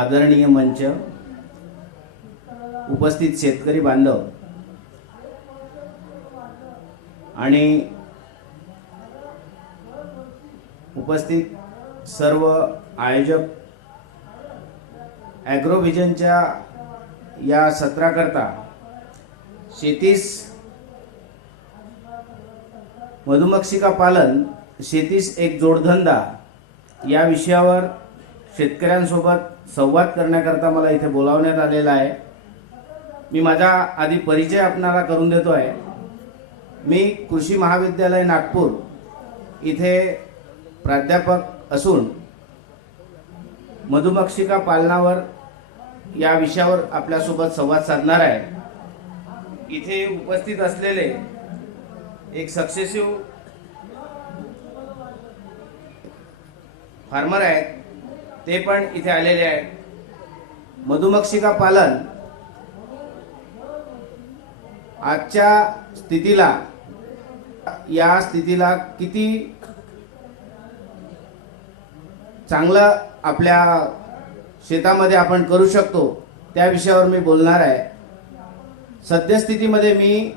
आदरणीय मंच, उपस्थित शेतकरी बांधव आणि उपस्थित सर्व आयोजक, ॲग्रोव्हिजनच्या या सत्राकरता शेतीस मधुमक्षिका पालन शेतीस एक जोडधंदा या विषयावर शेतकऱ्यांसोबत संवाद करण्याकरता मला इथे बोलावण्यात आलेला आहे। मी माझा आधी परिचय आपणाला करून देतो आहे। मी कृषी महाविद्यालय नागपूर इथे प्राध्यापक असून मधुमक्षिका पालनावर या विषयावर आपल्यासोबत संवाद साधणार आहे। इथे उपस्थित असलेले एक सक्सेसिव्ह फार्मर आहेत, ते पण इथे आलेले आहेत। मधुमक्षिका पालन आजच्या स्थितीला किती चांगलं आपल्या शेतामध्ये आपण करू शकतो त्या विषयावर मी बोलणार आहे। सद्यस्थितीमध्ये मी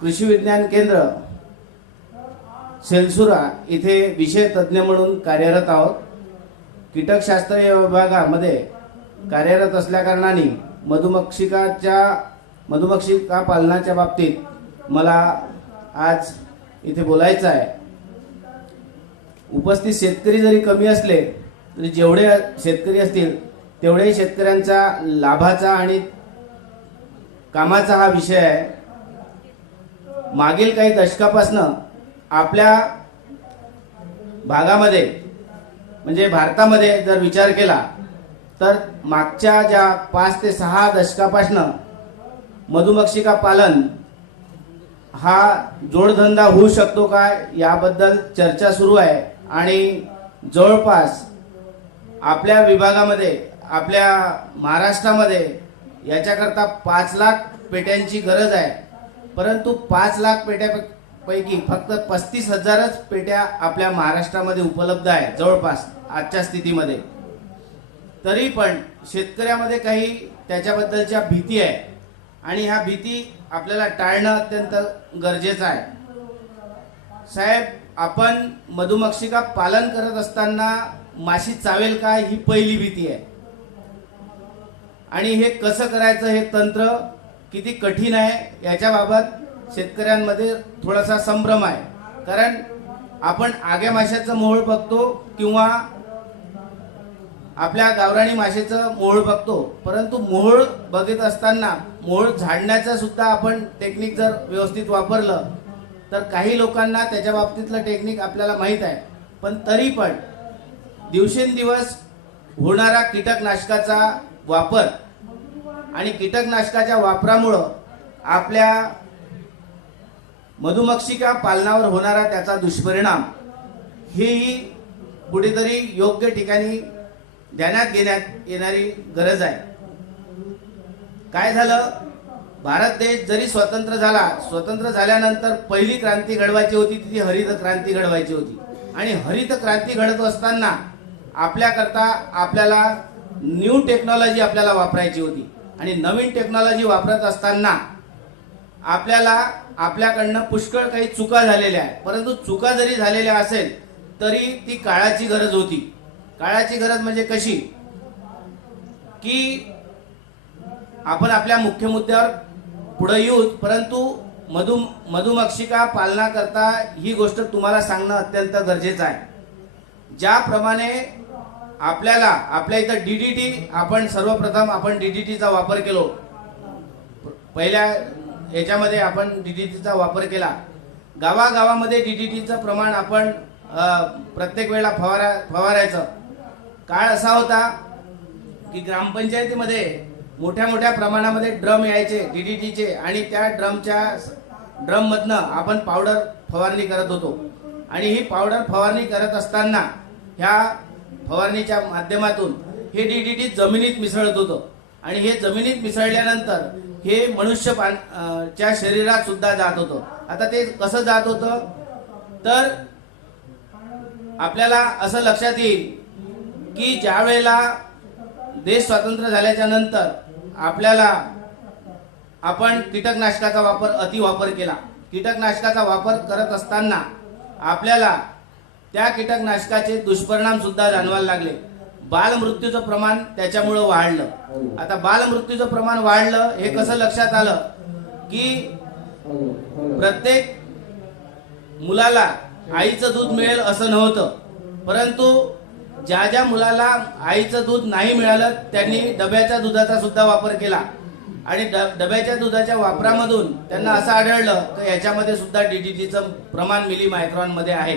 कृषी विज्ञान केंद्र सेलसुरा इथे विषय तज्ञ म्हणून कार्यरत आहोत। कीटकशास्त्र या विभागामध्ये कार्यरत असल्याकारणाने मधुमक्षिका पालनाच्या बाबतीत मला आज इथे बोलायचं आहे। उपस्थित शेतकरी जरी कमी असले तरी जेवढे शेतकरी असतील तेवढे शेतकऱ्यांचा लाभाचा आणि कामाचा हा विषय आहे। मागील काही दशकापासून आपल्या भागामध्ये म्हणजे भारतामध्ये जर विचार केला तर मागच्या ज्या 5 ते 6 दशकापासून मधुमक्षिका पालन हा जोडधंदा होऊ शकतो का याबद्दल चर्चा सुरू आहे आणि जवळपास आपल्या विभागामध्ये आपल्या महाराष्ट्रामध्ये याच्याकरता 5 लाख पेट्यांची गरज आहे, परंतु 5 लाख पेट्यापैकी फक्त 35,000च पेट्या आपल्या महाराष्ट्रामध्ये उपलब्ध आहे जवळपास आजच्या स्थितीमध्ये। तरी पण शेतकऱ्यामध्ये काही त्याच्याबद्दलच्या भीती आहे आणि ह्या भीती आपल्याला टाळणं अत्यंत गरजेचं आहे। साहेब, आपण मधुमक्षिका पालन करत असताना माशी चावेल का ही पहिली भीती आहे आणि हे कसं करायचं, हे तंत्र किती कठीण आहे याच्याबाबत शेतकऱ्यांमध्ये थोडासा संभ्रम आहे। कारण आपण आग्या माशाचं मोहोळ बघतो किंवा आपल्या गावराणी माशेचं मोहोळ बघतो, परंतु मोहोळ बघत असताना मोहोळ झाडण्याचं सुद्धा आपण टेक्निक जर व्यवस्थित वापरलं तर काही लोकांना त्याच्या बाबतीतलं टेक्निक आपल्याला माहीत आहे, पण तरी पण दिवसेंदिवस होणारा कीटकनाशकाचा वापर आणि कीटकनाशकाच्या वापरामुळं आपल्या मधुमक्षिका पालनावर होणारा त्याचा दुष्परिणाम ही कुठेतरी योग्य ठिकाणी ध्यानात घेण्यात येणारी गरज आहे। काय झालं, भारत देश जरी स्वतंत्र झाल्यानंतर पहिली क्रांती घडवायची होती ती हरित क्रांती घडवायची होती आणि हरित क्रांती घडत असताना आपल्याला न्यू टेक्नॉलॉजी आपल्याला वापरायची होती आणि नवीन टेक्नॉलॉजी वापरत असताना आपल्याकडनं पुष्कळ काही चुका झालेल्या आहेत, परंतु चुका जरी झालेल्या असेल तरी ती काळाची गरज होती। काळाची गरज म्हणजे कशी की आपण आपल्या मुख्य मुद्द्यावर पुढे येऊ, परंतु मधुमक्षिका पालनाकरता ही गोष्ट तुम्हाला सांगणं अत्यंत गरजेचं आहे। ज्याप्रमाणे आपल्या इथं डीडीटी आपण सर्वप्रथम डीडीटीचा वापर केलो, पहिल्या याच्यामध्ये आपण डीडीटीचा वापर केला। गावागावामध्ये डीडीटीचं प्रमाण आपण प्रत्येक वेळेला फवारायचं। काळ असा होता की ग्रामपंचायतीमध्ये मोठ्या प्रमाणामध्ये ड्रम यायचे डीडीटीचे आणि त्या ड्रम मधनं आपण पावडर फवारणी करत होतो आणि ही पावडर फवारणी करत असताना ह्या फवारणीच्या माध्यमातून हे डीडीटी जमिनीत मिसळत होतं आणि हे जमिनीत मिसळल्यानंतर हे मनुष्याच्या शरीरात सुद्धा जात होतं। आता ते कसं जात होतं तर आपल्याला असं लक्षात येईल की ज्या वेळेला देश स्वतंत्र झाल्याच्या नंतर आपल्याला आपण कीटकनाशकाचा अतिवापर केला. कीटकनाशकाचा वापर करत असताना आपल्याला त्या कीटकनाशकाचे दुष्परिणाम सुद्धा जाणवायला लागले. बालमृत्यूचं प्रमाण त्याच्यामुळं वाढलं. आता बालमृत्यूचं प्रमाण वाढलं हे कसं लक्षात आलं की प्रत्येक मुलाला आईचं दूध मिळेल असं नव्हतं, परंतु ज्या ज्या मुलाला आईचं दूध नाही मिळालं त्यांनी डब्याच्या दुधाचा सुद्धा वापर केला आणि डब्याच्या दुधाच्या वापरामधून त्यांना असं आढळलं की याच्यामध्ये सुद्धा डीडीटीचं प्रमाण मिली मायक्रॉन मध्ये आहे.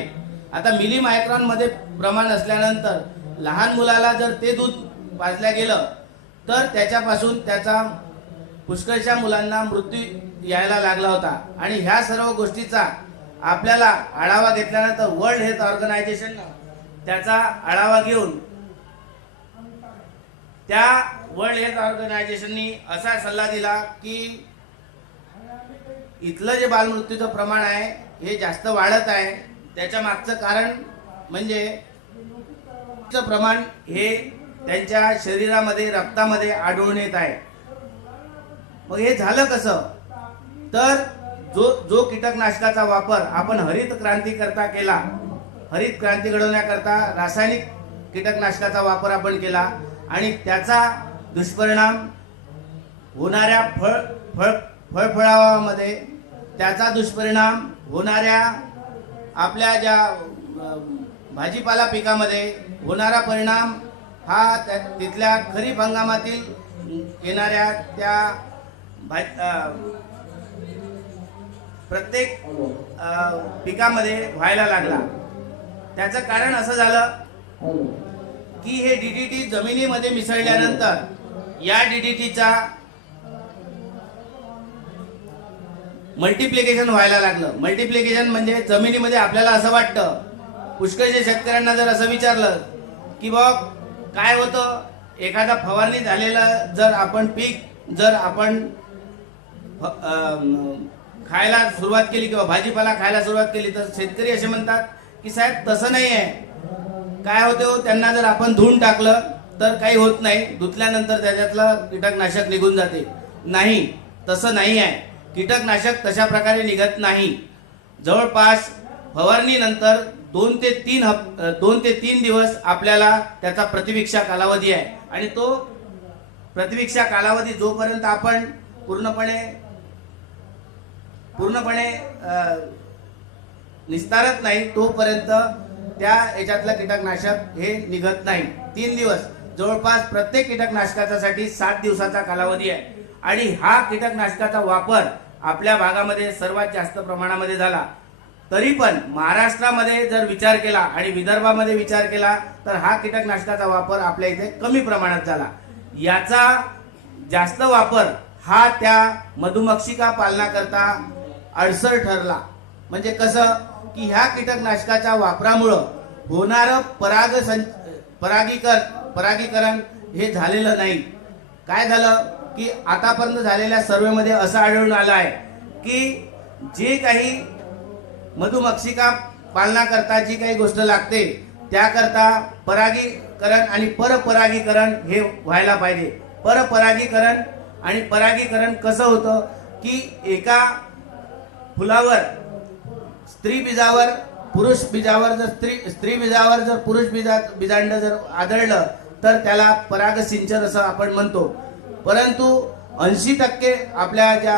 आता मिली मायक्रॉन मध्ये प्रमाण असल्यानंतर लहान मुलाला जर ते दूध पाजल्या गेलं तर त्याच्यापासून त्याचा पुष्कळशा मुलांना मृत्यू यायला लागला होता. आणि ह्या सर्व गोष्टीचा आपल्याला आढावा घेतल्यानंतर वर्ल्ड हेल्थ ऑर्गनायझेशन त्याचा आढावा घेऊन त्या वर्ल्ड हेल्थ ऑर्गनायझेशननी असा सल्ला दिला की इथलं जे बालमृत्यूचं प्रमाण आहे हे जास्त वाढत आहे. त्याच्या मागचं कारण म्हणजे प्रमाण हे त्यांच्या शरीरामध्ये रक्तामध्ये आढळून येत आहे. मग हे झालं कसं तर जो कीटकनाशकाचा वापर आपण हरित क्रांती करता केला, हरित क्रांती घडवण्याकरता रासायनिक कीटकनाशकाचा वापर आपण केला आणि त्याचा दुष्परिणाम होणाऱ्या फळफळावामध्ये, त्याचा दुष्परिणाम होणाऱ्या आपल्या ज्या भाजीपाला पिकामध्ये होणारा परिणाम हा तिथल्या खरीप हंगामातील येणाऱ्या त्या प्रत्येक पिकामध्ये व्हायला लागला. त्याचं कारण असं झालं की हे डीडीटी जमिनीमध्ये मिसळल्यानंतर या डीडीटीचा मल्टिप्लिकेशन व्हायला लागलं. मल्टिप्लिकेशन म्हणजे जमिनीमध्ये आपल्याला असं वाटतं, पुष्कळशा शेतकऱ्यांना जर असं विचारलं की बाबा काय होतं, एखादा फवारणी झालेला जर आपण पीक जर आपण खायला सुरुवात केली किंवा भाजीपाला खायला सुरुवात केली तर शेतकरी असे म्हणतात की साहेब तसं नाही आहे. काय होते हो, त्यांना जर आपण धुवून टाकलं तर काही होत नाही, धुतल्यानंतर त्याच्यातलं कीटकनाशक निघून जाते. नाही, तसं नाही आहे. कीटकनाशक तशा प्रकारे निघत नाही. जवळपास फवारणीनंतर 2 ते 3 दिवस आपल्याला त्याचा प्रतिवीक्षा कालावधी आहे आणि तो प्रतिवीक्षा कालावधी जोपर्यंत आपण पूर्णपणे निस्तारत नाही तोपर्यंत त्या याच्यातलं कीटकनाशक हे निघत नाही. 3 दिवस जवळपास प्रत्येक कीटकनाशकासाठी 7 दिवसाचा कालावधी आहे आणि हा कीटकनाशकाचा वापर आपल्या भागामध्ये सर्वात जास्त प्रमाणामध्ये झाला. तरी पण महाराष्ट्रामध्ये जर विचार केला आणि विदर्भामध्ये विचार केला तर हा कीटकनाशकाचा वापर आपल्या इथे कमी प्रमाणात झाला. याचा जास्त वापर हा त्या मधुमक्षिका पालनाकरता अडसर ठरला. म्हणजे कसं की ह्या कीटकनाशकाच्या वापरामुळं होणारं परागीकरण हे झालेलं नाही. काय झालं की आतापर्यंत झालेल्या सर्वेमध्ये असं आढळून आलं आहे की जे काही मधुमक्षिका पालनाकरता जी काही गोष्ट लागते त्याकरता परागीकरण आणि परपरागीकरण हे व्हायला पाहिजे. परपरागीकरण आणि परागीकरण कसं होतं की एका फुलावर स्त्री बीजावर पुरुष बीजावर जर स्त्री बीजावर जर पुरुष बीजांड जर आढळलं तर त्याला परागसिंचन असं आपण म्हणतो. परंतु 80% आपल्या ज्या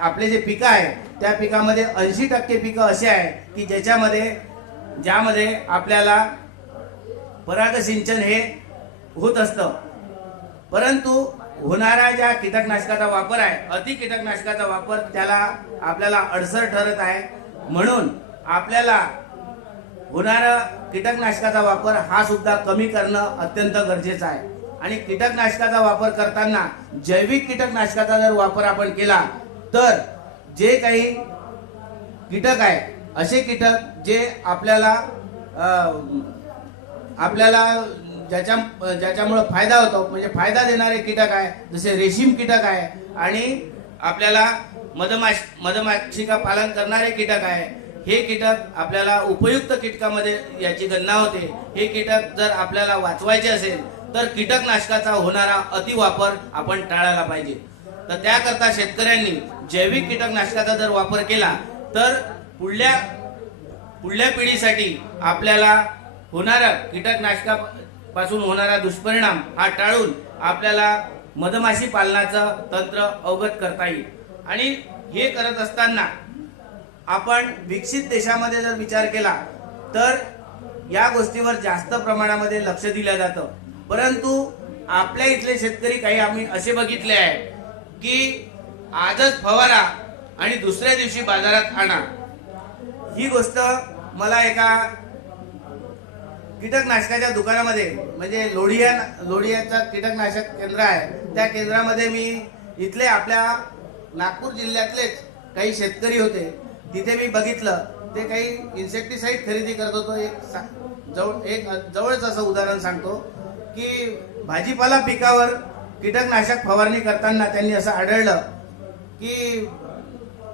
आपले जे पिकं आहे त्या पिकामध्ये 80% पिकं असे आहे की ज्यामध्ये आपल्याला परागसिंचन हे होत असतं. परंतु होणारा ज्या कीटकनाशकाचा वापर आहे, अति कीटकनाशकाचा वापर त्याला आपल्याला अडसर ठरत आहे. म्हणून आपल्याला होणारा कीटकनाशकाचा वापर हा सुद्धा कमी करणं अत्यंत गरजेचं आहे. आणि कीटकनाशकाचा वापर करताना जैविक कीटकनाशकाचा जर वापर आपण केला तर जे काही कीटक आहे असे कीटक जे आपल्याला ज्याच्यामुळे फायदा होतो, म्हणजे फायदा देणारे कीटक आहे, जसे रेशीम कीटक आहे आणि आपल्याला मधमाक्षिका पालन करणारे कीटक आहे. हे कीटक आपल्याला उपयुक्त कीटकामध्ये याची गणना होते. हे कीटक जर आपल्याला वाचवायचे असेल तर कीटकनाशकाचा होणारा अतिवापर आपण टाळायला पाहिजे. तर त्याकरता शेतकऱ्यांनी जैविक कीटकनाशकाचा जर वापर केला तर पुढल्या पिढीसाठी आपल्याला होणारा कीटकनाशकापासून होणारा दुष्परिणाम हा टाळून आपल्याला मधमाशी पालनाचं तंत्र अवगत करता येईल. आणि हे करत असताना आपण विकसित देशामध्ये जर विचार केला तर या गोष्टीवर जास्त प्रमाणामध्ये लक्ष दिलं जातं, परंतु आपल्या इथले शेतकरी काही आम्ही असे बघितले आहे की आजच फवारा आणि दुसऱ्या दिवशी बाजारात आणा. ही गोष्ट मला एका कीटकनाशकाच्या दुकानामध्ये, म्हणजे लोढियाचं कीटकनाशक केंद्र आहे, त्या केंद्रामध्ये मी इथले आपल्या नागपूर जिल्ह्यातलेच काही शेतकरी होते, तिथे मी बघितलं ते काही इन्सेक्टिसाइड खरेदी करत होतो. एक जवळच असं उदाहरण सांगतो की भाजीपाला पिकावर कीटकनाशक फवारणी करताना त्यांनी असं आढळलं की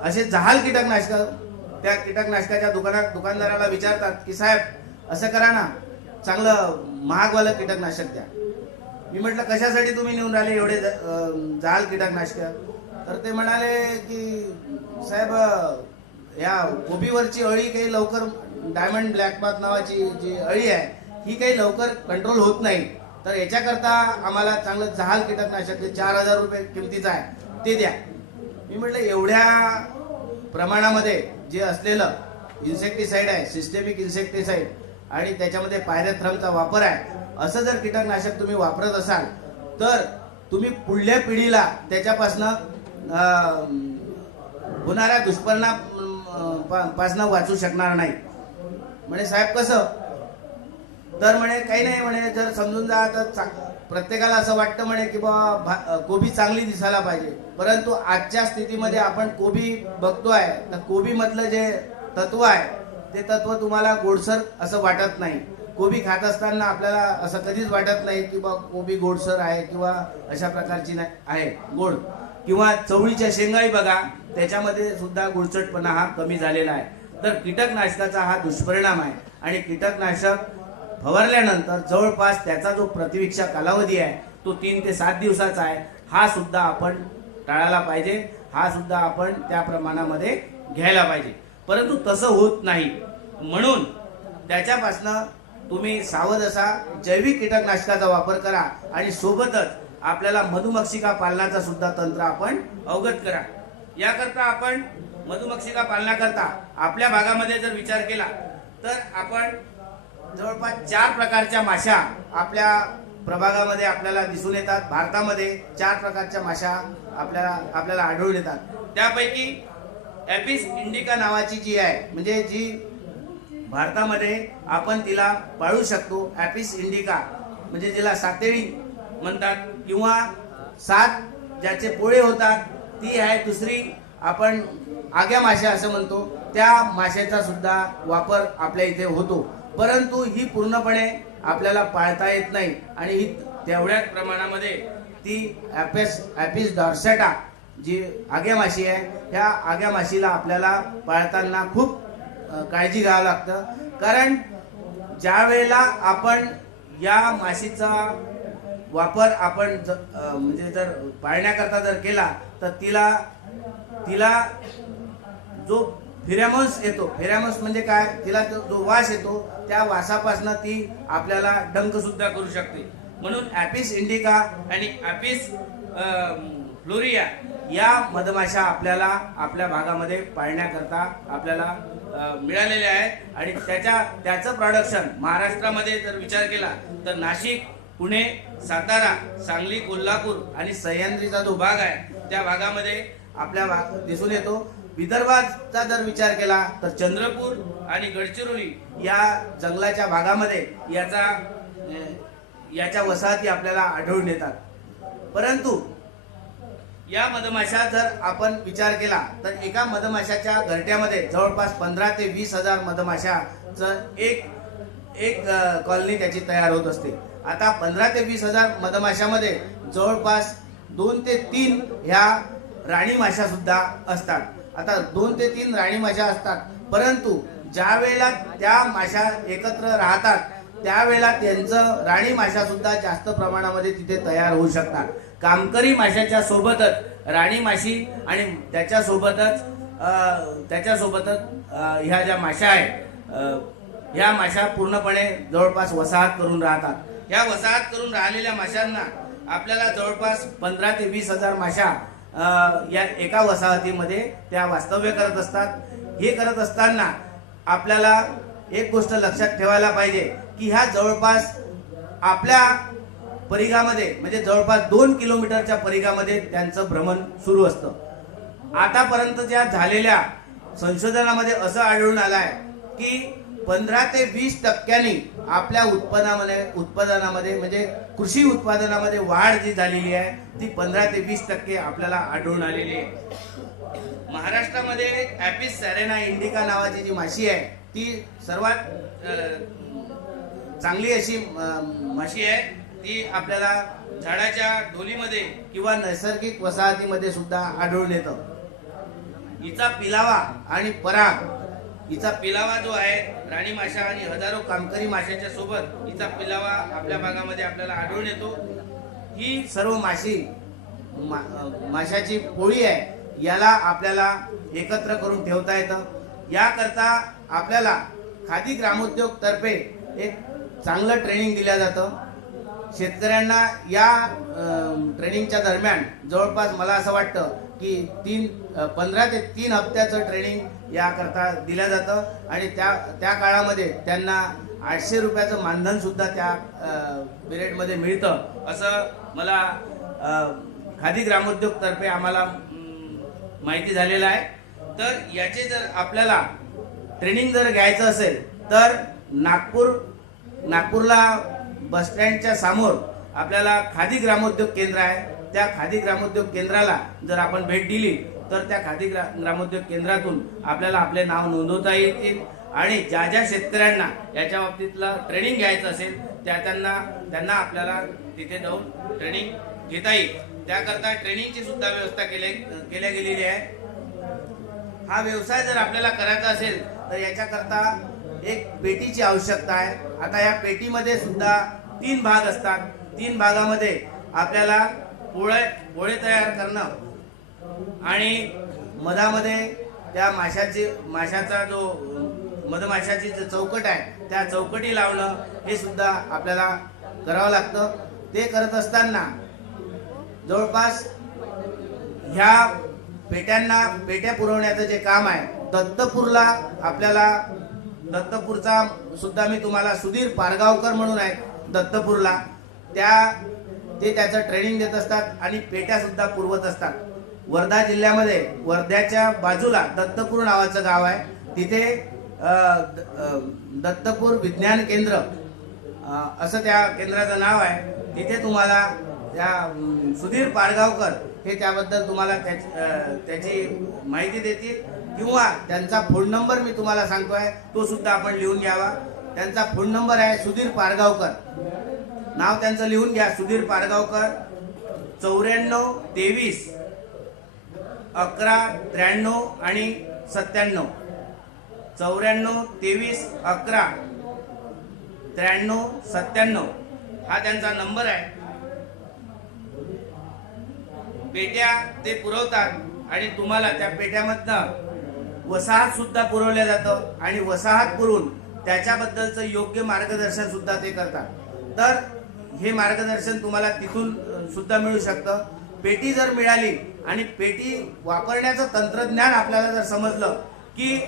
असे जहाल कीटकनाशक, त्या कीटकनाशकाच्या दुकानदाराला विचारतात की साहेब असं करा ना, चांगलं महागवालं कीटकनाशक द्या. मी म्हटलं कशासाठी तुम्ही नेऊन राहिले एवढे जहाल कीटकनाशक? तर ते म्हणाले की साहेब या कोबीवरची अळी काही लवकर, डायमंड ब्लॅकबाथ नावाची जी अळी आहे ही काही लवकर कंट्रोल होत नाही, तर याच्याकरता आम्हाला चांगलं जहाल कीटकनाशक 4,000 रुपये किमतीचं आहे ते द्या. मी म्हटलं एवढ्या प्रमाणामध्ये जे असलेलं इन्सेक्टिसाइड आहे, सिस्टेमिक इन्सेक्टिसाइड, आणि त्याच्यामध्ये पायरेथ्रमचा वापर आहे, असं जर कीटकनाशक तुम्ही वापरत असाल तर तुम्ही पुढल्या पिढीला त्याच्यापासनं होणाऱ्या दुष्परिणामापासनं वाचू शकणार नाही. म्हणे साहेब कसं? तर म्हणे काही नाही म्हणे, जर समजून जा तर प्रत्येकाला असं वाटतं म्हणे की बा कोबी चांगली दिसायला पाहिजे, परंतु आजच्या स्थितीमध्ये आपण कोबी बघतोय तर कोबी मधलं जे तत्व आहे ते तत्व तुम्हाला गोडसर असं वाटत नाही. कोबी खात असताना आपल्याला असं कधीच वाटत नाही की बा कोबी गोडसर आहे किंवा अशा प्रकारची नाही आहे गोड. किंवा चवळीच्या शेंगाही बघा, त्याच्यामध्ये सुद्धा गुळचटपणा हा कमी झालेला आहे. तर कीटकनाशकाचा हा दुष्परिणाम आहे आणि कीटकनाशक फवारल्यानंतर जवळपास त्याचा जो प्रतिविक्षा कालावधी आहे तो 3 ते 7 दिवसाचा आहे. हा सुद्धा आपण टाळायला पाहिजे, हा सुद्धा आपण त्या प्रमाणामध्ये घ्यायला पाहिजे, परंतु तसं होत नाही. म्हणून त्याच्यापासनं तुम्ही सावध असा, जैविक कीटकनाशकाचा वापर करा आणि सोबतच आपल्याला मधुमक्षिका पालनाचा सुद्धा तंत्र आपण अवगत करा. याकरता आपण मधुमक्षिका पालनाकरता आपल्या भागामध्ये जर विचार केला तर आपण जवळपास 4 प्रकारच्या माशा आपल्या प्रभागामध्ये आपल्याला दिसून येतात. भारतामध्ये 4 प्रकारच्या माशा आपल्याला आढळून येतात. त्यापैकी ॲपिस इंडिका नावाची जी आहे, म्हणजे जी भारतामध्ये आपण तिला पाळू शकतो, ॲपिस इंडिका म्हणजे जिला सातेळी म्हणतात किंवा 7 ज्याचे पोळे होतात ती आहे. दुसरी आपण आग्या माशा असं म्हणतो, त्या माशाचा सुद्धा वापर आपल्या इथे होतो, परंतु ही पूर्णपणे आपल्याला पाळता येत नाही आणि ही तेवढ्याच प्रमाणामध्ये ती ॲपिस डॉर्सेटा जी आग्या माशी आहे, ह्या आग्या माशीला आपल्याला पाळताना खूप काळजी घ्यावं लागतं. कारण ज्या वेळेला आपण या माशीचा वापर आपण म्हणजे जर पाळण्याकरता जर केला तर तिला जो फिरॅमन्स येतो, फिरॅमन्स म्हणजे काय, तिला जो वास येतो त्या वासापासून ती आपल्याला डंक सुद्धा करू शकते. म्हणून ॲपिस इंडिका आणि ॲपिस फ्लोरिया या मधमाशा आपल्याला आपल्या भागामध्ये पाळण्याकरता आपल्याला मिळालेले आहे. आणि त्याचं प्रोडक्शन महाराष्ट्रामध्ये जर विचार केला तर नाशिक, पुणे, सातारा, सांगली, कोल्हापूर आणि सह्याद्रीचा जो भाग आहे त्या भागामध्ये आपल्या दिसून येतो. विदर्भाचा जर विचार केला तर चंद्रपूर आणि गडचिरोली या जंगलाच्या भागामध्ये याच्या वसाहती आपल्याला आढळून येतात. परंतु या मधमाशा जर आपण विचार केला तर एका मधमाशाच्या घरट्यामध्ये जवळपास 15 ते 20 हजार मधमाशाचं एक कॉलनी त्याची तयार होत असते. आता 15 ते 20 हजार मधमाशामध्ये जवळपास 2 ते 3 ह्या राणी माशा सुद्धा असतात. आता 2 ते 3 राणी माशा असतात, परंतु ज्या वेळेला त्या माशा एकत्र राहतात त्यावेळेला त्यांचं राणी माशा सुद्धा जास्त प्रमाणामध्ये तिथे तयार होऊ शकतात. कामकरी माशाच्या सोबतच राणी माशी आणि त्याच्यासोबतच ह्या ज्या माशा आहेत ह्या माशा पूर्णपणे जवळपास वसाहत करून राहतात. ह्या वसाहत करून राहिलेल्या माशांना आपल्याला जवळपास 15 ते 20 हजार माशा या एका वसाहतीमध्ये त्या वास्तव्य करत असतात. हे करत असताना आपल्याला एक गोष्ट लक्षात ठेवायला पाहिजे की ह्या जवळपास आपल्या परिघामध्ये म्हणजे जवळपास 2 किलोमीटरच्या परिघामध्ये त्यांचं भ्रमण सुरू असतं. आतापर्यंतच्या झालेल्या संशोधनामध्ये असं आढळून आलं आहे की 15 ते 20% आपल्या उत्पादनामध्ये म्हणजे कृषी उत्पादनामध्ये वाढ जी झालेली आहे ती 15 ते 20% आपल्याला आढळून आलेली आहे. महाराष्ट्रामध्ये ॲपिस सॅरेना इंडिका नावाची जी माशी आहे ती सर्वात चांगली अशी माशी आहे. ती आपल्याला झाडाच्या ढोलीमध्ये किंवा नैसर्गिक वसाहतीमध्ये सुद्धा आढळून येतं. हिचा पिलावा आणि पराग, हिचा पिलावा जो आहे राणी माशा आणि हजारो कामकरी माशांच्या सोबत हिचा पिलावा आपल्या भागामध्ये आपल्याला आढळून येतो. ही सर्व माशाची पोळी आहे, याला आपल्याला एकत्र करून ठेवता येतं. याकरता आपल्याला खादी ग्रामोद्योग तर्फे एक चांगलं ट्रेनिंग दिलं जातं. शेतकऱ्यांना या ट्रेनिंगच्या दरम्यान जवळपास मला असं वाटतं की 15 ते 3 हप्त्याचं ट्रेनिंग याकरता दिलं जातं आणि त्या काळामध्ये त्यांना 800 रुपयाचं मानधन सुद्धा त्या पिरियडमध्ये मिळतं असं मला खादी ग्रामोद्योग तर्फे आम्हाला माहिती झालेलं आहे. तर याचे जर आपल्याला ट्रेनिंग जर घ्यायचं असेल तर नागपूरला बस स्टँडच्या समोर आपल्याला खादी ग्रामोद्योग केंद्र आहे. त्या खादी ग्रामोद्योग केंद्राला जर आपण भेट दिली तर त्या खादी ग्रामोद्योग केंद्रातून आपल्याला आपले नाव नोंदवता येतील आणि ज्या ज्या शेतकऱ्यांना याच्या बाबतीतलं ट्रेनिंग घ्यायचं असेल त्यांना आपल्याला तिथे जाऊन ट्रेनिंग घेता येईल. त्याकरता ट्रेनिंगची सुद्धा व्यवस्था केल्या गेलेली आहे. हा व्यवसाय जर आपल्याला करायचा असेल तर याच्याकरता एक पेटीची आवश्यकता आहे. आता या पेटीमध्ये सुद्धा 3 भाग असतात. 3 भागामध्ये आपल्याला पोळे तयार करणं आणि मधामध्ये त्या माशाचा जो मधमाशाची जो चौकट आहे त्या चौकटी लावणं हे सुद्धा आपल्याला करावं लागतं. ते करत असताना जवळपास ह्या पेट्या पुरवण्याचं जे काम आहे दत्तपूरचा सुद्धा मी तुम्हाला सुधीर पारगावकर म्हणून आहे दत्तपूरला, ते त्याचं ट्रेनिंग देत असतात आणि पेट्या सुद्धा पुरवत असतात. वर्धा जिल्ह्यामध्ये वर्ध्याच्या बाजूला दत्तपूर नावाचं गाव आहे. तिथे दत्तपूर विज्ञान केंद्र असं त्या केंद्राचं नाव आहे. तिथे तुम्हाला त्या सुधीर पारगावकर हे त्याबद्दल तुम्हाला त्याची माहिती देतील किंवा त्यांचा फोन नंबर मी तुम्हाला सांगतोय तो सुद्धा आपण लिहून घ्यावा. त्यांचा फोन नंबर आहे सुधीर पारगावकर, नाव त्यांचं लिहून घ्या, सुधीर पारगावकर 94 23 11 93 आणि 97. 94 23 11 93 97 हा त्यांचा नंबर आहे. पेट्या ते पुरवतात आणि तुम्हाला त्या पेट्यामधनं वसाहत सुद्धा पुरवल्या जातं आणि वसाहत पुरवून त्याच्याबद्दलचं योग्य मार्गदर्शन सुद्धा ते करतात. तर हे मार्गदर्शन तुम्हाला तिथून सुद्धा मिळू शकतं. पेटी जर मिळाली आणि पेटी वापरण्याचं तंत्रज्ञान आपल्याला जर समजलं की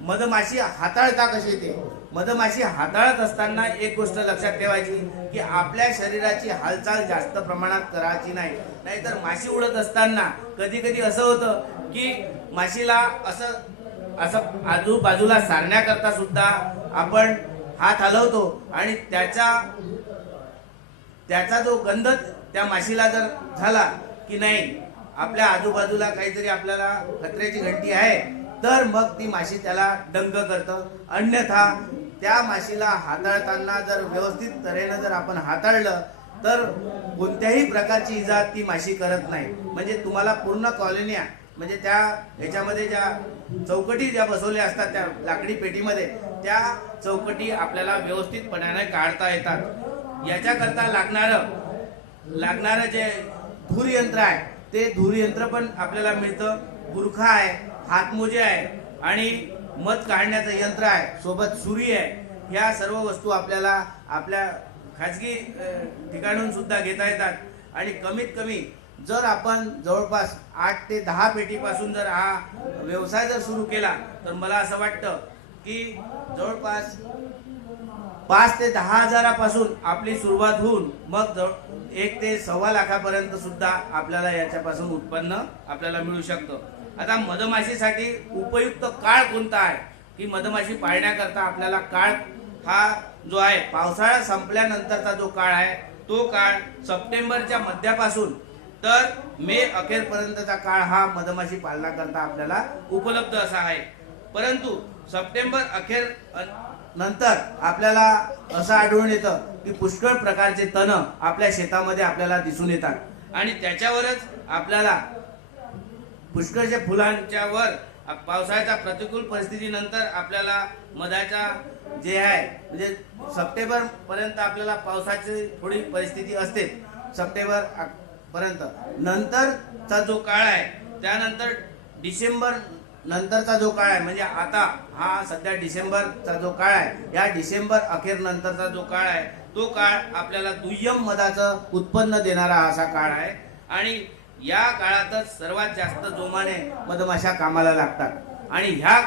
मधमाशी हाताळता कशी येते, मधमाशी हाताळत असताना एक गोष्ट लक्षात ठेवायची की आपल्या शरीराची हालचाल जास्त प्रमाणात करायची नाही. नाहीतर माशी उडत असताना कधी कधी असं होतं की माशीला असं आजूबाजूला सारण्याकरता सुद्धा आपण हात हलवतो आणि त्याचा जो गंध त्या माशीला जर झाला की नाही आपल्या आजूबाजूला काहीतरी आपल्याला खतऱ्याची घंटी आहे तर मग ती माशी त्याला डंक करतं. अन्यथा त्या माशीला हाताळताना जर व्यवस्थित तऱ्हेनं जर आपण हाताळलं तर कोणत्याही प्रकारची इजा ती माशी करत नाही. म्हणजे तुम्हाला पूर्ण कॉलन्या म्हणजे त्या ह्याच्यामध्ये ज्या चौकटी ज्या बसवल्या असतात त्या लाकडी पेटीमध्ये त्या चौकटी आपल्याला व्यवस्थितपणाने काढता येतात. याच्याकरता लागणारं जे धूर यंत्र आहे ते धूर यंत्र पण आपल्याला मिळतं. बुरखा आहे, हातमोजे आहे आणि मध काढण्याचं यंत्र आहे, सोबत सुरी आहे. ह्या सर्व वस्तू आपल्याला आपल्या खाजगी ठिकाणून सुद्धा घेता येतात. आणि कमीत कमी जर आपण जवळपास 8 ते 10 पेटीपासून जर हा व्यवसाय जर सुरू केला तर मला असं वाटतं की जवळपास 5 ते 10 हजारापासून आपली सुरुवात होऊन मग 1 ते 1.25 लाखापर्यंत सुद्धा आपल्याला याच्यापासून उत्पन्न आपल्याला मिळू शकतं. आता मधमाशीसाठी उपयुक्त काळ कोणता आहे की मधमाशी पाळण्याकरता आपल्याला काळ हा जो आहे पावसाळा संपल्यानंतरचा जो काळ आहे तो काळ सप्टेंबरच्या मध्यापासून तर मे अखेरपर्यंतचा काळ हा मधमाशी पालनाकरता आपल्याला उपलब्ध असा आहे. परंतु सप्टेंबर अखेर नंतर आपल्याला असं आढळून येतं की पुष्कळ प्रकारचे तण आपल्या शेतामध्ये आपल्याला दिसून येतात आणि त्याच्यावरच आपल्याला पुष्कळशा फुलांच्या वर पावसाळ्याच्या प्रतिकूल परिस्थितीनंतर आपल्याला मधाच्या जे आहे म्हणजे सप्टेंबर पर्यंत आपल्याला पावसाची थोडी परिस्थिती असते. सप्टेंबर पर्यंत नंतरचा जो काळ आहे त्यानंतर डिसेंबर नंतरचा जो काळ आहे म्हणजे आता हा सध्या डिसेंबरचा जो काळ आहे या डिसेंबर अखेर नंतरचा जो काळ आहे तो काळ आपल्याला दुय्यम मधाचं उत्पन्न देणारा असा काळ आहे. आणि या काळातच सर्वात जास्त जोमाने मधमाशा कामाला लागतात आणि ह्या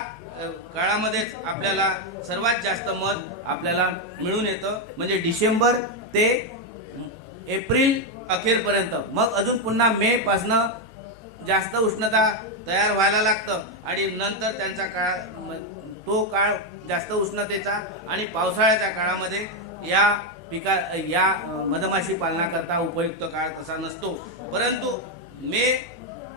काळामध्येच आपल्याला सर्वात जास्त मध आपल्याला मिळून येतं म्हणजे डिसेंबर ते एप्रिल अखेरपर्यंत. मग अजून पुन्हा मे पासनं जास्त उष्णता तयार व्हायला लागतं आणि नंतर त्यांचा काळ तो काळ जास्त उष्णतेचा आणि पावसाळ्याच्या काळामध्ये या मधमाशी पालनाकरता उपयुक्त काळ तसा नसतो. परंतु मे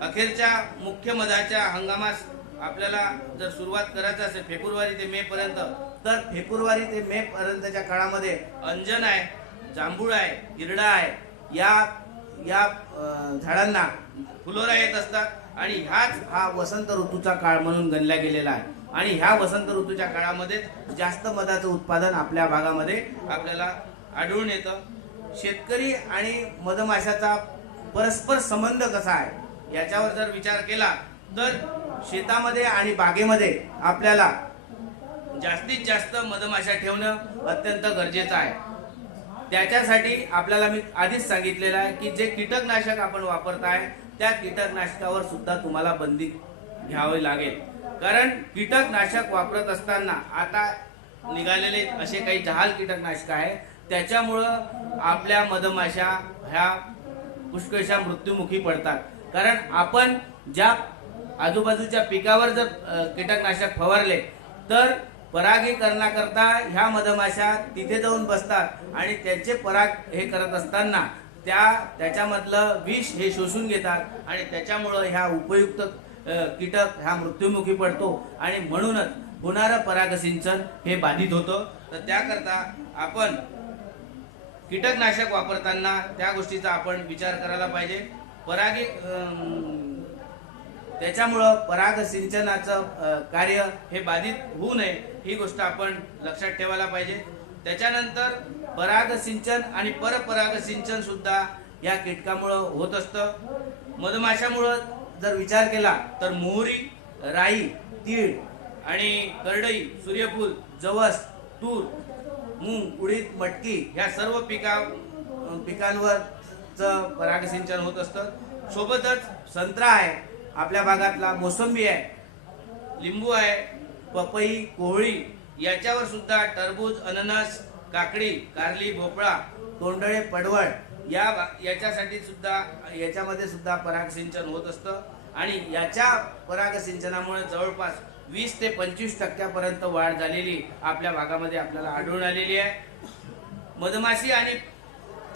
अखेरच्या मुख्य मधाच्या हंगामास आपल्याला जर सुरुवात करायचं असेल फेब्रुवारी ते मे पर्यंत तर फेब्रुवारी ते मे पर्यंतच्या काळामध्ये अंजन आहे, जांभूळ आहे, हिरडा आहे या झाडांना फुलोरा येत असतात आणि हा वसंत ऋतूचा काळ म्हणून गणला गेलेला आहे. आणि ह्या वसंत ऋतूच्या काळामध्ये जास्त मधाचं उत्पादन आपल्या भागामध्ये आपल्याला आढळून येतं. शेतकरी आणि मधमाशाचा परस्पर संबंध कसा आहे याच्यावर जर विचार केला तर शेतामध्ये आणि बागेमध्ये आपल्याला जास्तीत जास्त मधमाशा ठेवणं अत्यंत गरजेचं आहे. त्याच्यासाठी आपल्याला मी आधीच सांगितलेलं आहे की जे कीटकनाशक आपण वापरताय त्या कीटकनाशकावर सुद्धा तुम्हाला बंदी घ्यावी लागेल. कारण कीटकनाशक वापरत असताना आता निघालेले असे काही जहाल कीटकनाशक आहे त्याच्यामुळं आपल्या मधमाशा ह्या पुष्कळशा मृत्युमुखी पडतात. कारण आपण ज्या आजूबाजूच्या पिकावर जर कीटकनाशक फवारले तर परागीकरणाकरता ह्या मधमाशा तिथे जाऊन बसतात आणि त्यांचे पराग हे करत असताना त्याच्यामधलं विष हे शोषून घेतात आणि त्याच्यामुळं ह्या उपयुक्त कीटक ह्या मृत्युमुखी पडतो आणि म्हणूनच होणारं परागसिंचन हे बाधित होतं. तर त्याकरता आपण कीटकनाशक वापरताना त्या गोष्टीचा आपण विचार करायला पाहिजे. त्याच्यामुळं पराग सिंचनाचं कार्य हे बाधित होऊ नये ही गोष्ट आपण लक्षात ठेवायला पाहिजे. त्याच्यानंतर पराग सिंचन आणि परपराग सिंचन सुद्धा या कीटकामुळं होत असतं. मधमाशामुळं जर विचार केला तर मोहरी, राई, तीळ आणि करडई, सूर्यफूल, जवस, तूर, मूग, उडीद, मटकी ह्या सर्व पिकांवर परागसिंचन होत असतं. सोबतच संत्रा आहे आपल्या भागातला, मोसंबी आहे, लिंबू आहे, पपई, कोहळी याच्यावर सुद्धा टरबूज, अननस, काकडी, कारली, भोपळा, तोंडळे, पडवळ याच्यामध्ये सुद्धा परागसिंचन होत असतं. आणि याच्या परागसिंचनामुळे जवळपास 20 ते 25% वाढ झालेली आपल्या भागामध्ये आपल्याला आढळून आलेली आहे. मधमाशी आणि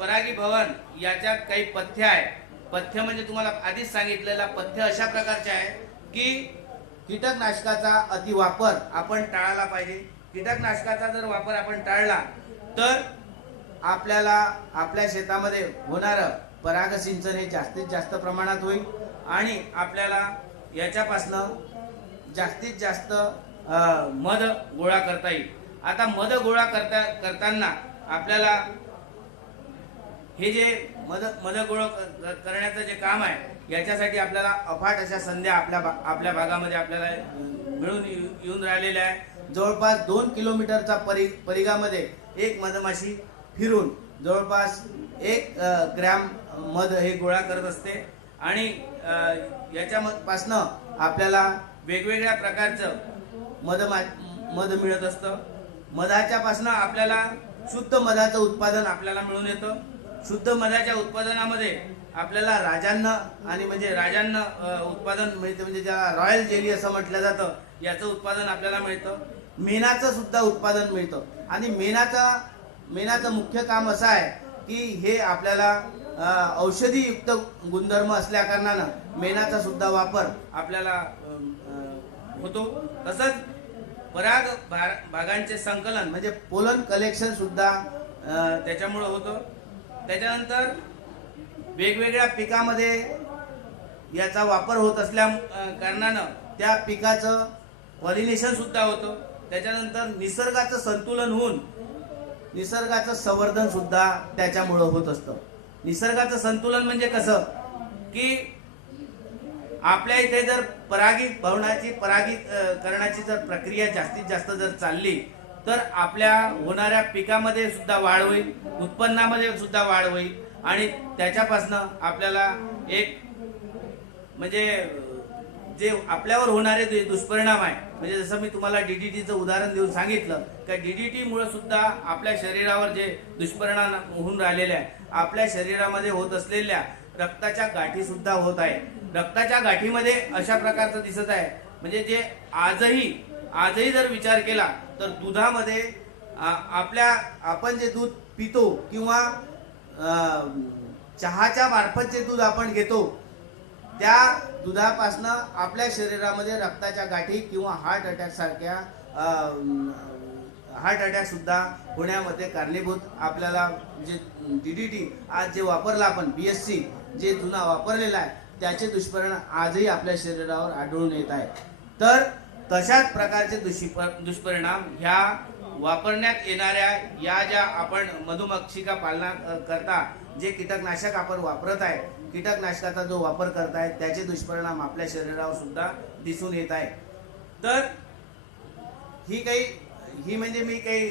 परागीभवन याच्यात काही पथ्य आहे. पथ्य म्हणजे तुम्हाला आधीच सांगितलेला पथ्य अशा प्रकारचे आहे की कीटकनाशकाचा अतिवापर आपण टाळायला पाहिजे. कीटकनाशकाचा जर वापर आपण टाळला तर आपल्याला आपल्या शेतामध्ये होणारं परागसिंचन हे जास्तीत जास्त प्रमाणात होईल आणि आपल्याला याच्यापासनं जास्तीत जास्त मध गोळा करता येईल. आता मध गोळा करताना आपल्याला हे जे मध गोळा करण्याचं जे काम आहे याच्यासाठी आपल्याला अफाट अशा संध्या आपल्या भागामध्ये आपल्याला मिळून येऊन राहिलेल्या आहे. जवळपास 2 किलोमीटरचा परिघामध्ये एक मधमाशी फिरून जवळपास 1 ग्रॅम मध हे गोळा करत असते आणि याच्यापासनं आपल्याला वेगवेगळ्या प्रकारचं मध मिळत असतं. मधाच्या पासनं आपल्याला शुद्ध मधाचं उत्पादन आपल्याला मिळून येतं. शुद्ध मधाच्या उत्पादनामध्ये आपल्याला राजांना उत्पादन मिळते, म्हणजे ज्याला रॉयल जेली असं म्हटलं जातं, याचं उत्पादन आपल्याला मिळतं. मेणाचं सुद्धा उत्पादन मिळतं आणि मेणाचं मुख्य काम असं आहे की हे आपल्याला औषधीयुक्त गुणधर्म असल्या कारणानं मेणाचा सुद्धा वापर आपल्याला होतो. तसंच पराग भागांचे संकलन म्हणजे पोलन कलेक्शन सुद्धा त्याच्यामुळे होतं. त्याच्यानंतर वेगवेगळ्या पिकामध्ये याचा वापर होत असल्या कारणानं त्या पिकाचं पॉलिनेशन सुद्धा होतं. त्याच्यानंतर निसर्गाचं संतुलन होऊन निसर्गाचं संवर्धन सुद्धा त्याच्यामुळं होत असतं. निसर्गाचं संतुलन म्हणजे कसं की आपल्या इथे जर परागीकरणाची जर प्रक्रिया जास्तीत जास्त जर चालली तर आपल्या होणाऱ्या पिकामध्ये सुद्धा वाढ होईल, उत्पन्नामध्ये सुद्धा वाढ होईल आणि त्याच्यापासनं आपल्याला एक म्हणजे जे आपल्यावर होणारे जे दुष्परिणाम आहे, म्हणजे जसं मी तुम्हाला डीडीटीचं उदाहरण देऊन सांगितलं की डीडीटी मुळे सुद्धा आपल्या शरीरावर जे दुष्परिणाम होऊन राहिलेले आहे, आपल्या शरीरामध्ये होत असलेल्या रक्ताच्या गाठी सुद्धा होत आहे. रक्ताच्या गाठीमध्ये अशा प्रकारचं दिसत आहे, म्हणजे जे आजही जर विचार केला तर दुधामध्ये आपण जे दूध पितो किंवा चहाच्या मार्फत जे दूध आपण घेतो त्या दुधापासनं आपल्या शरीरामध्ये रक्ताच्या गाठी किंवा हार्ट अटॅक सुद्धा होण्यामध्ये कारणीभूत आपल्याला जे डीडीटी आज जे वापरला आपण BSC जे जुना वापरलेला आहे त्याचे दुष्परिणाम आजही आपल्या शरीरावर आढळून येत आहे. तर तशाच प्रकारचे दुष्परिणाम ह्या वापरण्यात येणाऱ्या या ज्या आपण मधुमक्षिका पालना करता जे कीटकनाशक आपण वापरत आहे, कीटकनाशकाचा जो वापर करताय त्याचे दुष्परिणाम आपल्या शरीरावर सुद्धा दिसून येत आहे. तर ही म्हणजे मी काही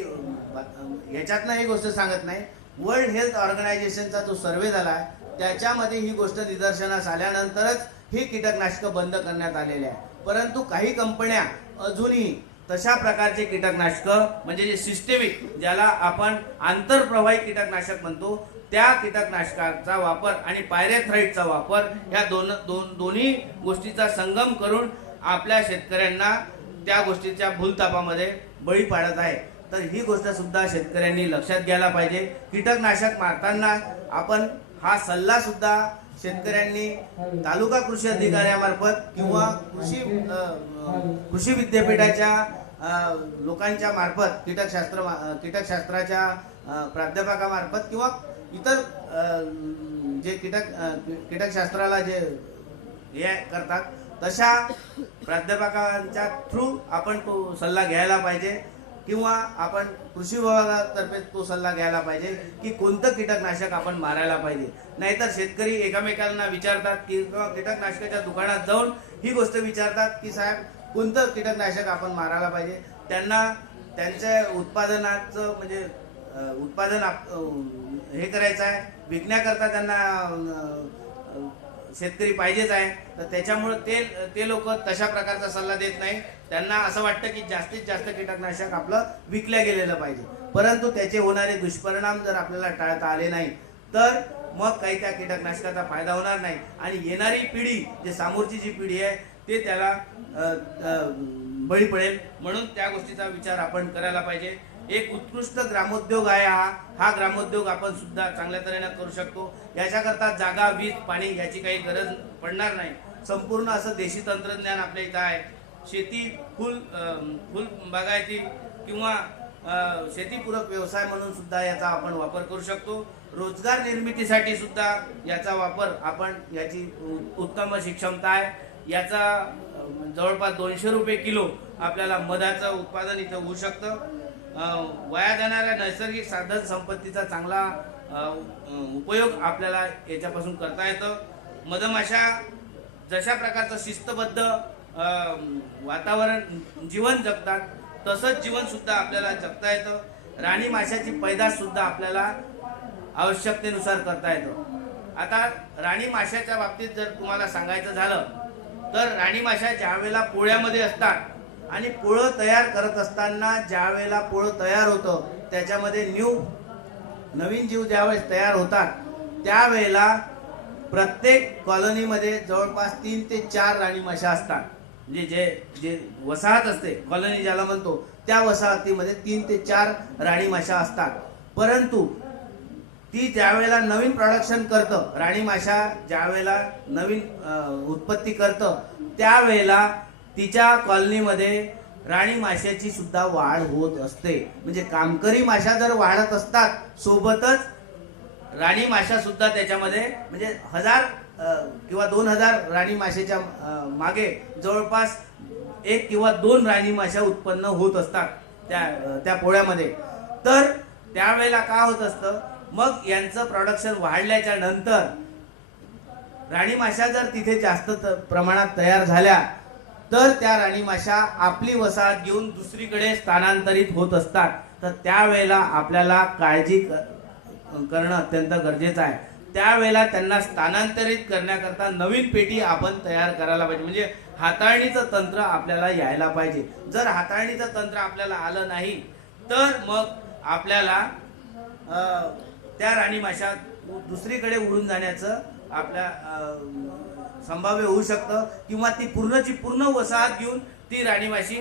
याच्यातनं ही गोष्ट सांगत नाही. वर्ल्ड हेल्थ ऑर्गनायझेशनचा जो सर्वे झाला आहे त्याच्यामध्ये ही गोष्ट निदर्शनास आल्यानंतरच ही कीटकनाशकं बंद करण्यात आलेले आहे. परंतु काही कंपन्या अजूनही तशा प्रकारचे कीटकनाशकं म्हणजे जे सिस्टेमिक ज्याला आपण आंतरप्रवाही कीटकनाशक म्हणतो त्या कीटकनाशकाचा वापर आणि पायरेथ्राईडचा वापर या दोन्ही गोष्टीचा संगम करून आपल्या शेतकऱ्यांना त्या गोष्टीच्या भूलथापामध्ये बळी पाडत आहे. तर ही गोष्ट सुद्धा शेतकऱ्यांनी लक्षात घ्यायला पाहिजे. कीटकनाशक मारताना आपण हा सल्ला सुद्धा शेतकऱ्यांनी तालुका कृषी अधिकाऱ्यामार्फत किंवा कृषी विद्यापीठाच्या लोकांच्या मार्फत कीटकशास्त्राच्या प्राध्यापकामार्फत किंवा इतर जे कीटकशास्त्राला जे हे करतात तशा प्राध्यापकांच्या थ्रू आपण तो सल्ला घ्यायला पाहिजे किंवा आपण कृषी विभागातर्फे तो सल्ला घ्यायला पाहिजे की कोणतं कीटकनाशक आपण मारायला पाहिजे. नाहीतर शेतकरी एकमेकांना विचारतात की कीटकनाशकाच्या दुकानात जाऊन ही गोष्ट विचारतात की साहेब कोणतं कीटकनाशक आपण मारायला पाहिजे. त्यांना त्यांच्या उत्पादनाचं म्हणजे उत्पादन हे करायचं आहे, विकण्याकरता त्यांना शेतकरी पाहिजेच आहे. तर त्याच्यामुळे ते लोक तशा प्रकारचा सल्ला देत नाही. त्यांना असं वाटतं की जास्तीत जास्त कीटकनाशक आपलं विकल्या गेलेलं पाहिजे. परंतु त्याचे होणारे दुष्परिणाम जर आपल्याला टाळता आले नाही तर मग काही त्या कीटकनाशकाचा फायदा होणार नाही आणि येणारी पिढी जे समोरची जी पिढी आहे ते त्याला बळी पडेल. म्हणून त्या गोष्टीचा विचार आपण करायला पाहिजे. एक उत्कृष्ट ग्रामोद्योग आहे हा ग्रामोद्योग आपण सुद्धा चांगल्या तऱ्हेने करू शकतो. याच्याकरता जागा, वीज, पाणी याची काही गरज पडणार नाही. संपूर्ण असं देशी तंत्रज्ञान आपल्या इथं आहे. शेती फुल बागायती किंवा शेतीपूरक व्यवसाय म्हणून सुद्धा याचा आपण वापर करू शकतो. रोजगार निर्मितीसाठी सुद्धा याचा वापर आपण याची उत्तम अशी क्षमता आहे. याचा जवळपास 200 रुपये किलो आपल्याला मधाचं उत्पादन इथं होऊ शकतं. वाया जाणाऱ्या नैसर्गिक साधन संपत्तीचा चांगला उपयोग आपल्याला याच्यापासून करता येतं. मधमाशा जशा प्रकारचं शिस्तबद्ध वातावरण जीवन जगतात तसंच जीवन सुद्धा आपल्याला जगता येतं. राणी माशाची पैदास सुद्धा आपल्याला आवश्यकतेनुसार करता येतं. आता राणी माशाच्या बाबतीत जर तुम्हाला सांगायचं झालं तर राणी माशा ज्या वेळेला पोळ्यामध्ये असतात आणि पोळं तयार करत असताना ज्या वेळेला पोळं तयार होतं त्याच्यामध्ये नवीन जीव ज्यावेळेस तयार होतात त्यावेळेला प्रत्येक कॉलनीमध्ये जवळपास 3 ते 4 राणी माशा असतात. म्हणजे जे वसाहत असते कॉलनी ज्याला म्हणतो त्या वसाहतीमध्ये 3 ते 4 राणी माशा असतात. परंतु ती ज्या वेळेला नवीन प्रोडक्शन करतं, राणी माशा ज्या वेळेला नवीन उत्पत्ती करतं त्यावेळेला तिच्या कॉलनीमध्ये राणी माशाची सुद्धा वाढ होत असते. म्हणजे कामकरी माशा जर वाढत असतात सोबतच राणी माशा सुद्धा त्याच्यामध्ये म्हणजे 1000 किंवा 2000 राणी माशाच्या मागे जवळपास 1 किंवा 2 राणी माशा उत्पन्न होत असतात त्या पोळ्यामध्ये. तर त्यावेळेला काय होत असतं, मग यांचं प्रोडक्शन वाढल्याच्या नंतर राणी माशा जर तिथे जास्त प्रमाणात तयार झाल्या तर त्या राणी माशा आपली वसाहत घेऊन दुसरीकडे स्थानांतरित होत असतात. तर त्यावेळेला आपल्याला काळजी करणं अत्यंत गरजेचं आहे. त्यावेळेला त्यांना स्थानांतरित करण्याकरता नवीन पेटी आपण तयार करायला पाहिजे. म्हणजे हाताळणीचं तंत्र आपल्याला यायला पाहिजे. जर हाताळणीचं तंत्र आपल्याला आलं नाही तर मग आपल्याला त्या राणी माशा दुसरीकडे उडून जाण्याचं आपल्या संभाव्य होऊ शकतं किंवा ती पूर्णची पूर्ण वसाहत घेऊन ती राणी माशी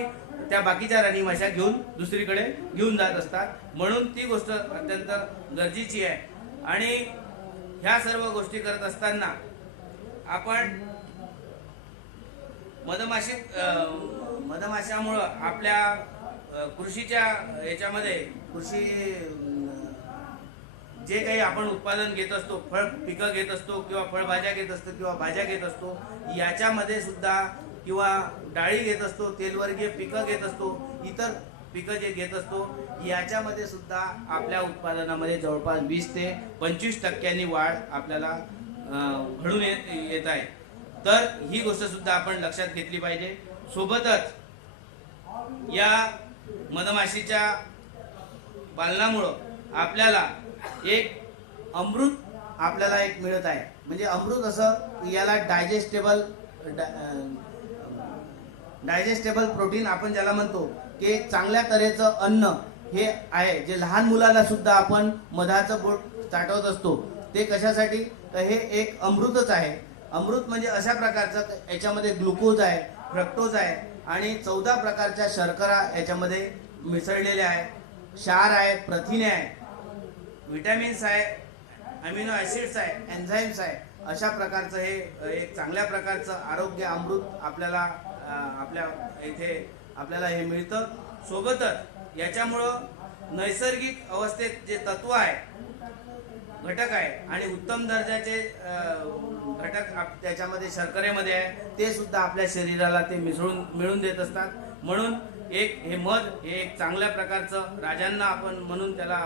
त्या बाकीच्या राणी माशा घेऊन दुसरीकडे घेऊन जात असतात. म्हणून ती गोष्ट अत्यंत गरजेची आहे. आणि ह्या सर्व गोष्टी करत असताना आपण मधमाशामुळं आपल्या कृषीच्या याच्यामध्ये जे काही आपण उत्पादन घेत असतो, फळ पिकं घेत असतो किंवा फळभाज्या घेत असतो किंवा भाज्या घेत असतो, याच्यामध्ये सुद्धा किंवा डाळी घेत असतो, तेलवर्गीय पिकं घेत असतो, इतर पिकं जे घेत असतो याच्यामध्ये सुद्धा आपल्या उत्पादनामध्ये जवळपास 20 ते 25% वाढ आपल्याला घडून येत आहे. तर ही गोष्ट सुद्धा आपण लक्षात घेतली पाहिजे. सोबतच या मधमाशीच्या पालनामुळं आपल्याला एक अमृत आपल्याला एक मिळत आहे. म्हणजे अमृत असं याला डायजेस्टेबल प्रोटीन आपण ज्याला म्हणतो की चांगल्या तऱ्हेचं अन्न हे आहे, जे लहान मुलाला सुद्धा आपण मधाचं बोट चाटवत असतो. ते कशासाठी तर हे एक अमृतच आहे. अमृत म्हणजे अशा प्रकारचं याच्यामध्ये ग्लुकोज आहे, फ्रक्टोज आहे आणि 14 प्रकारच्या शर्करा याच्यामध्ये मिसळलेल्या आहे, क्षार आहे, प्रथिने आहे, विटॅमिन्स आहे, अमिनो ॲसिड्स आहे, एन्झाईम्स आहे. अशा प्रकारचं हे एक चांगल्या प्रकारचं आरोग्य अमृत आपल्याला आपल्या इथे आपल्याला हे मिळतं. सोबतच याच्यामुळं नैसर्गिक अवस्थेत जे तत्व आहे, घटक आहे आणि उत्तम दर्जाचे घटक त्याच्यामध्ये शर्करेमध्ये आहे ते सुद्धा आपल्या शरीराला ते मिळून देत असतात. म्हणून हे मध हे एक चांगल्या प्रकारचं राजांना आपण म्हणून त्याला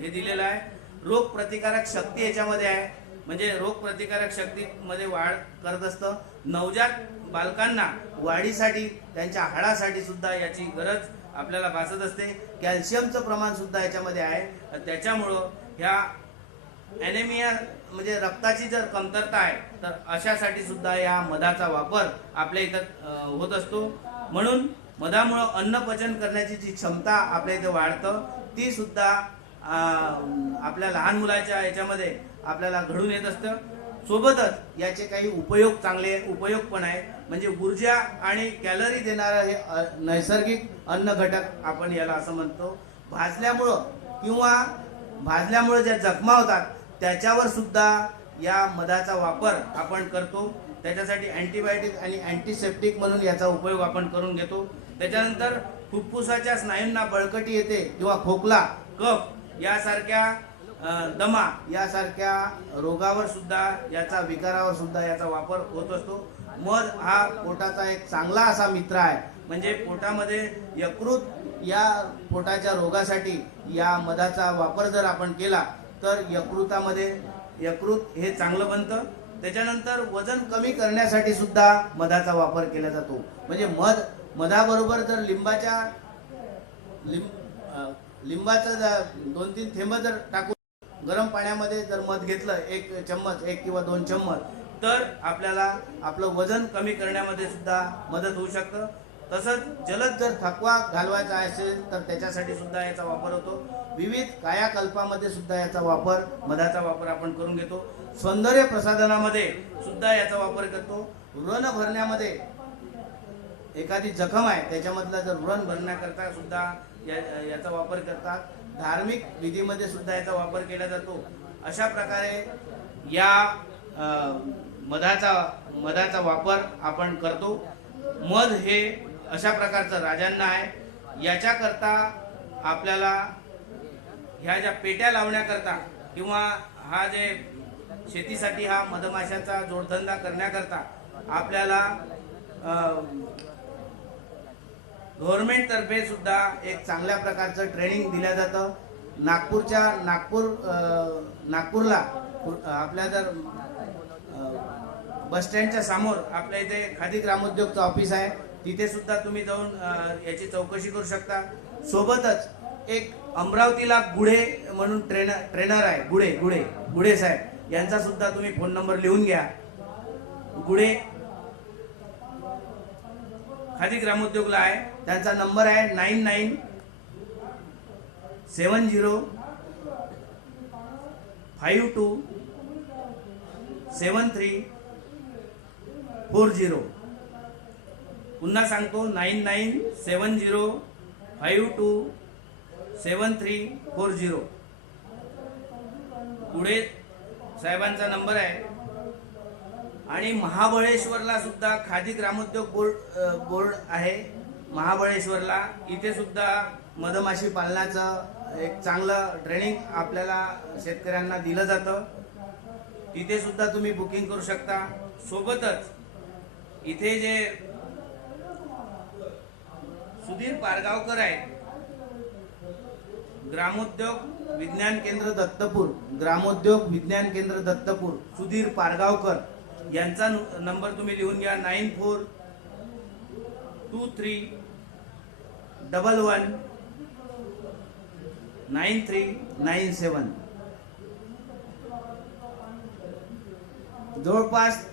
हे दिलेलं आहे. रोग प्रतिकारक शक्ती याच्यामध्ये आहे. म्हणजे रोग प्रतिकारक शक्तीमध्ये वाढ करत असतं. नवजात बालकांना वाढीसाठी त्यांच्या हाडासाठी सुद्धा याची गरज आपल्याला भासत असते. कॅल्शियमचं प्रमाण सुद्धा याच्यामध्ये आहे. त्याच्यामुळं ह्या ॲनेमिया म्हणजे रक्ताची जर कमतरता आहे तर अशासाठी सुद्धा या मधाचा वापर आपल्या इथं होत असतो. म्हणून मधामुळं अन्न पचन करण्याची जी क्षमता आपल्या इथे वाढतं ती सुद्धा आपल्या लहान मुलाच्या याच्यामध्ये आपल्याला घडून येत असतं. सोबतच याचे काही चांगले उपयोग पण आहे. म्हणजे ऊर्जा आणि कॅलरी देणारं हे नैसर्गिक अन्न घटक आपण याला असं म्हणतो. भाजल्यामुळे ज्या जखमा होतात त्याच्यावर सुद्धा या मधाचा वापर आपण करतो. त्याच्यासाठी अँटीबायोटिक आणि अँटीसेप्टिक म्हणून याचा उपयोग आपण करून घेतो. त्याच्यानंतर फुफ्फुसाच्या स्नायूंना बळकटी येते किंवा खोकला, कफ यासारख्या दमा यासारख्या रोगावर सुद्धा विकारावर सुद्धा याचा वापर होत असतो. मध हा पोटाचा एक चांगला असा मित्र आहे. म्हणजे पोटामध्ये यकृत या पोटाच्या रोगासाठी या मधाचा वापर जर आपण केला तर यकृत हे चांगलं बनतं. त्याच्यानंतर वजन कमी करण्यासाठी सुद्धा मधाचा वापर केला जातो. म्हणजे मधाबरोबर जर लिंबाचं 2-3 थेंब जर टाकून गरम पाण्यामध्ये जर मध घेतलं 1 चम्मच 1 किंवा 2 चम्मच तर आपल्याला आपलं वजन कमी करण्यामध्ये सुद्धा मदत होऊ शकतं. तसंच जलद जर थकवा घालवायचा असेल तर त्याच्यासाठी सुद्धा याचा वापर होतो. विविध कायाकल्पामध्ये सुद्धा याचा वापर मधाचा वापर आपण करून घेतो. सौंदर्य प्रसाधनामध्ये सुद्धा याचा वापर करतो. व्रण भरण्यामध्ये एखादी जखम आहे त्याच्यामधला जर व्रण भरण्याकरता सुद्धा याचा वापर करतात. धार्मिक विधीमध्ये सुद्धा याचा वापर केला जातो. अशा प्रकारे या मधाचा वापर आपण करतो. मध हे अशा प्रकारचं राजांना आहे. याच्याकरता आपल्याला ह्या ज्या पेट्या लावण्याकरता किंवा हा जे शेतीसाठी हा मधमाशाचा जोडधंदा करण्याकरता आपल्याला गव्हर्नमेंट तर्फे सुद्धा एक चांगल्या प्रकारचं ट्रेनिंग दिलं जातं. नागपूरला आपल्या जर बस स्टँडच्या समोर आपल्या इथे खादी ग्रामोद्योगचं ऑफिस आहे. तिथे सुद्धा तुम्ही जाऊन याची चौकशी करू शकता. सोबतच एक अमरावतीला गुढे म्हणून ट्रेनर आहे गुढे साहेब यांचा सुद्धा तुम्ही फोन नंबर लिहून घ्या. गुढे खादी ग्रामोद्योगला आहे. त्यांचा नंबर आहे 9970527340. पुन्हा सांगतो 9970527340. पुढे साहेबांचा नंबर आहे. आणि महाबळेश्वरला सुद्धा खादी ग्रामोद्योग बोर्ड आहे. महाबळेश्वरला इथे सुद्धा मधमाशी पालनाचं एक चांगलं ट्रेनिंग आपल्याला शेतकऱ्यांना दिलं जातं. तिथे सुद्धा तुम्ही बुकिंग करू शकता. सोबतच इथे जे सुधीर पारगावकर आहेत ग्रामोद्योग विज्ञान केंद्र दत्तपूर सुधीर पारगावकर यांचा नंबर तुम्ही लिहून घ्या. 9423119397. जवळपास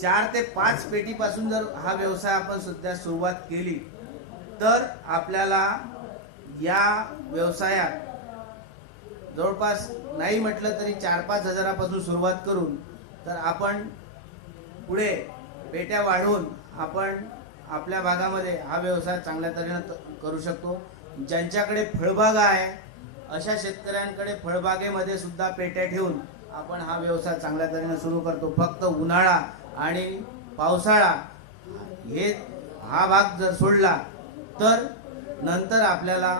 4 ते 5 पेटीपासून जर हा व्यवसाय आपण सध्या सुरुवात केली तर आपल्याला या व्यवसायात जवळपास नाही म्हटलं तरी 4-5 हजारापासून सुरुवात करून तर आपण पुढे पेट्या वाढवून आपण आपल्या भागामध्ये हा व्यवसाय चांगल्या तऱ्हेने करू शकतो. ज्यांच्याकडे फळबागा आहे अशा शेतकऱ्यांकडे फळबागेमध्ये सुद्धा पेट्या ठेवून आपण हा व्यवसाय चांगल्या तऱ्हेने सुरू करतो. फक्त उन्हाळा आणि पावसाळा हा भाग जर सोडला तर नंतर आपल्याला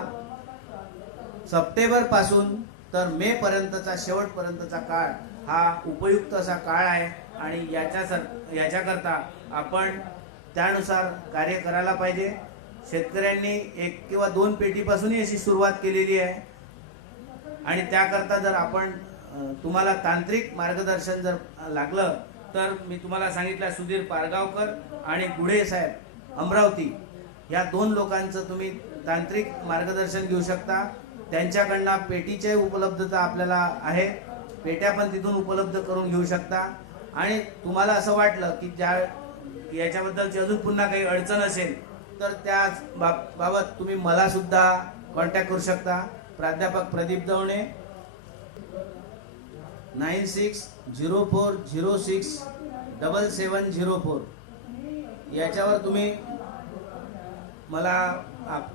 सप्टेंबर पासून तर मे पर्यंतचा शेवटपर्यंतचा काळ हा उपयुक्त असा काळ आहे. आणि याच्याकरता आपण त्यानुसार कार्य करायला पाहिजे. शेतकऱ्यांनी 1 किंवा 2 पेटीपासूनही अशी सुरुवात केलेली आहे. आणि त्याकरता जर आपण तुम्हाला तांत्रिक मार्गदर्शन जर लागलं तर मी तुम्हाला सांगितलं सुधीर पारगावकर आणि गुढे साहेब अमरावती या 2 लोकांचं तुम्ही तांत्रिक मार्गदर्शन घेऊ शकता. त्यांच्याकडनं पेटीची उपलब्धता आपल्याला आहे. पेट्या पण तिथून उपलब्ध करून घेऊ शकता. आणि तुम्हाला असं वाटलं की याच्याबद्दलची अजून पुन्हा काही अडचण असेल तर त्या बाबत तुम्ही मला सुद्धा कॉन्टॅक्ट करू शकता. प्राध्यापक प्रदीप दवणे 9604067704 याच्यावर तुम्ही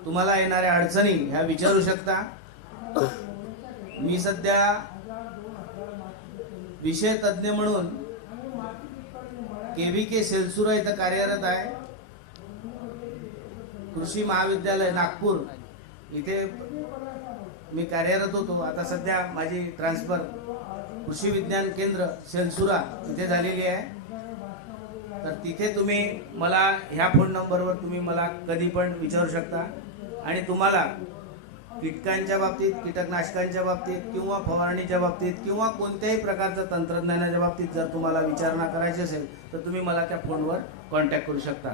तुम्हाला येणाऱ्या अडचणी ह्या विचारू शकता. मी सध्या विषय तज्ञ म्हणून KVK सेलसुरा इथं कार्यरत आहे. कृषी महाविद्यालय नागपूर इथे मी कार्यरत होतो. आता सध्या माझी ट्रान्सफर कृषी विज्ञान केंद्र सेलसुरा इथे झालेली आहे. तर तिथे तुम्ही मला ह्या फोन नंबरवर तुम्ही मला कधी पण विचारू शकता आणि तुम्हाला कीटकांच्या बाबतीत, कीटकनाशकांच्या बाबतीत किंवा फवारणीच्या बाबतीत किंवा कोणत्याही प्रकारचं तंत्रज्ञानाच्या बाबतीत जर तुम्हाला विचारणा करायची असेल तर तुम्ही मला त्या फोनवर कॉन्टॅक्ट करू शकता.